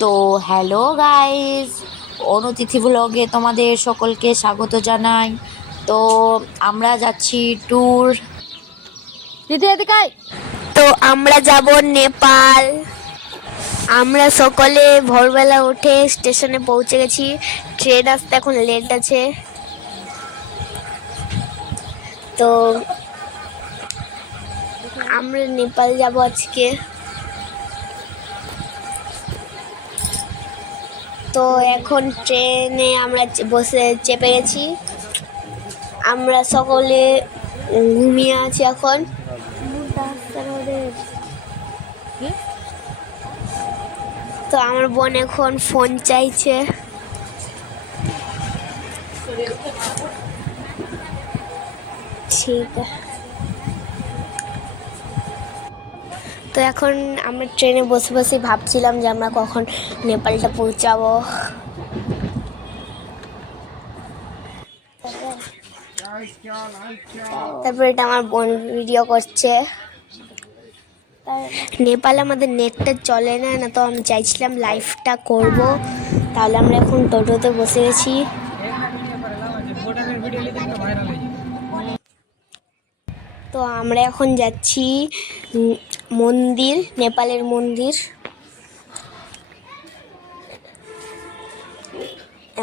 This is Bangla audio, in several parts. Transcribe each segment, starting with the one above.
তো হ্যালো গাইস অনুতিথি ব্লগে তোমাদের সকলকে স্বাগত জানাই। তো আমরা যাচ্ছি ট্যুর তো আমরা যাব নেপাল। আমরা সকলে ভোরবেলা উঠে স্টেশনে পৌঁছে গেছি। ট্রেন আসতে এখন লেট আছে। তো আমরা নেপাল যাব আজকে। তো এখন ট্রেনে আমরা বসে চেপে গেছি। আমরা সকলে ঘুমিয়ে আছি এখন। তো আমার বোন এখন ফোন চাইছে। ঠিক আছে। তো এখন আমরা ট্রেনে বসে বসে ভাবছিলাম যে আমরা কখন নেপালটা পৌঁছাবো। তারপর এটা আমার বোন ভিডিও করছে। নেপালে আমাদের নেটটা চলে না না তো আমি চাইছিলাম লাইফটা করব। তাহলে আমরা এখন টোটোতে বসে গেছি। তো আমরা এখন যাচ্ছি মন্দির, নেপালের মন্দির।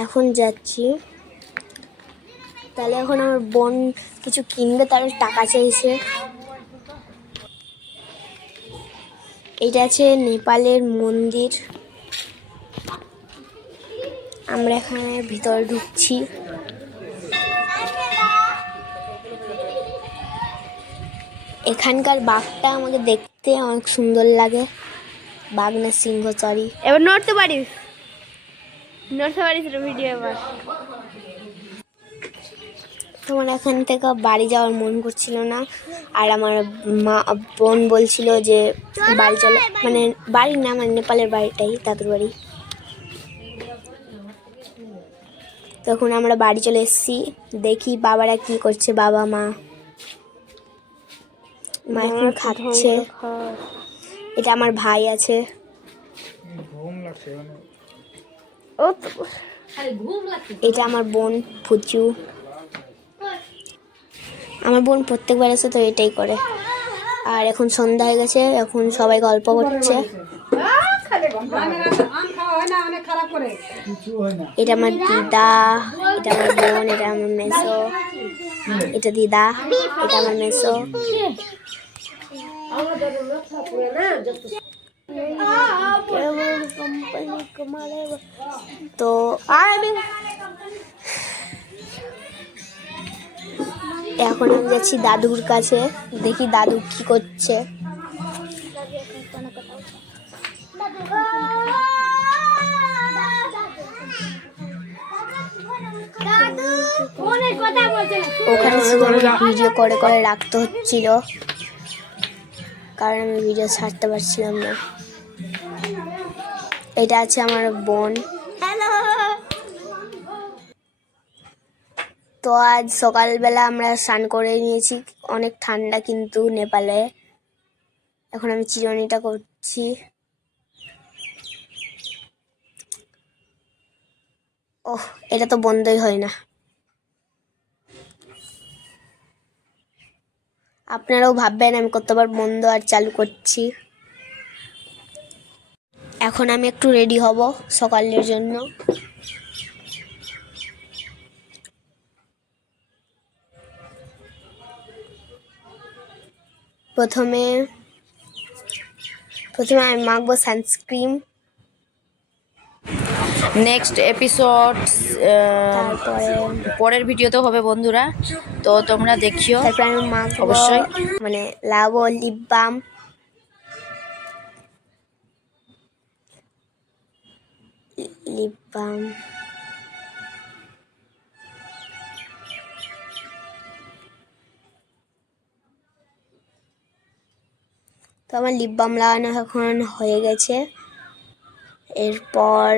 এখন যাচ্ছি। তাহলে এখন আমার বোন কিছু কিনবে, তার টাকা চাইছে। এটা আছে নেপালের মন্দির। আমরা এখানে ভিতরে ঢুকছি। এখানকার বাঘটা আমাকে দেখতে অনেক সুন্দর লাগে। বাঘ না সিংহ সরি এবার নড়তে পারিস নড়তে পারিস ভিডিও এবার। তোমার এখান থেকে বাড়ি যাওয়ার মন করছিল না। আর আমার মা বোন বলছিল যে বাড়ি চলে। মানে বাড়ি না মানে নেপালের বাড়িটাই দাদুর বাড়ি। তখন আমরা বাড়ি চলে এসেছি। দেখি বাবারা কি করছে বাবা মা। মা এখন খাচ্ছে। এটা আমার ভাই আছে। ও এটা আমার বোন ফুচু। আমার বোন প্রত্যেকবার এসে তো এটাই করে। আর এখন সন্ধ্যা হয়ে গেছে এখন সবাই গল্প করছে। এটা আমার দিদা এটা আমার বোন এটা আমার মেসো এটা দিদা এটা আমার মেসো। তো এখন আমি যাচ্ছি দাদুর কাছে দেখি দাদু কি করছে। ওখানে ভিডিও করে করে রাখতে হচ্ছিল। কারণ আমি ভিডিও ছাড়তে পারছিলাম না। এটা আছে আমার বোন। তো আজ সকালবেলা আমরা স্নান করে নিয়েছি। অনেক ঠান্ডা কিন্তু নেপালে। এখন আমি চিরুনিটা করছি। ওহ এটা তো বন্ধই হয় না। আপনারাও ভাববেন আমি কতবার বন্ধ আর চালু করছি। এখন আমি একটু রেডি হব সকালের জন্য। প্রথমে প্রথমে আমি মাখবো সানস্ক্রিন নেক্সট এপিসোড তারপরে পরের ভিডিওতে হবে বন্ধুরা। তো তোমরা দেখিও। অবশ্যই। মানে লাভ লিপ বাম। Lip balm. তো আমার লিপ বাম লাগানো এখন হয়ে গেছে। এরপর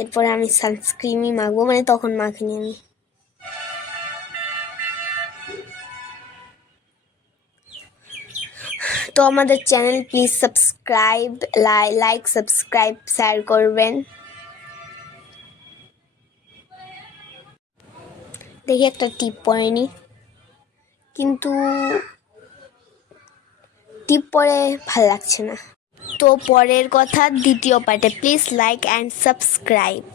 এরপরে আমি সানস্ক্রিনই মাখবো মানে তখন মাখিনি আমি। তো আমাদের channel please subscribe like subscribe share করবেন। দেখি একটা টিপ পরেনি কিন্তু টিপ পরে ভালো লাগছে না। তো পরের কথা দ্বিতীয় পার্টে প্লিজ লাইক অ্যান্ড সাবস্ক্রাইব